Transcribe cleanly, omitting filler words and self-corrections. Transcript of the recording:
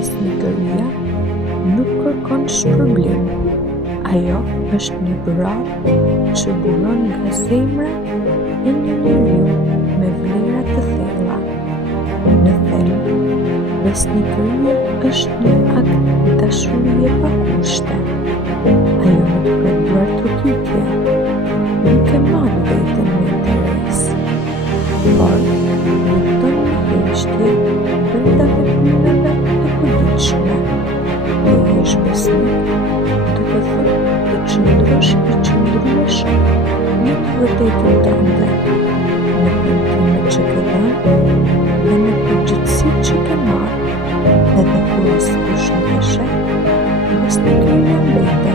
besnikëria nuk kërkon shpërblim. Ajo është një dhuratë që buron nga zemra e një njeriu me vlera të thella. Në thelb, besnikëria është një akt dashurie pa kushte. Ajo nuk preferuar trokitje, nuk e madh vetën me interes, por lufton me heshtje brenda veprimeve të përditshme. Të jesh besnik duke thënë të qëndrosh i qëndrueshëm në të vërtetën tënde, në premtimet që ke dhënë dhe në përgjegjësitë që ke marrë, edhe kur askush nuk e sheh, besnikëria mbetet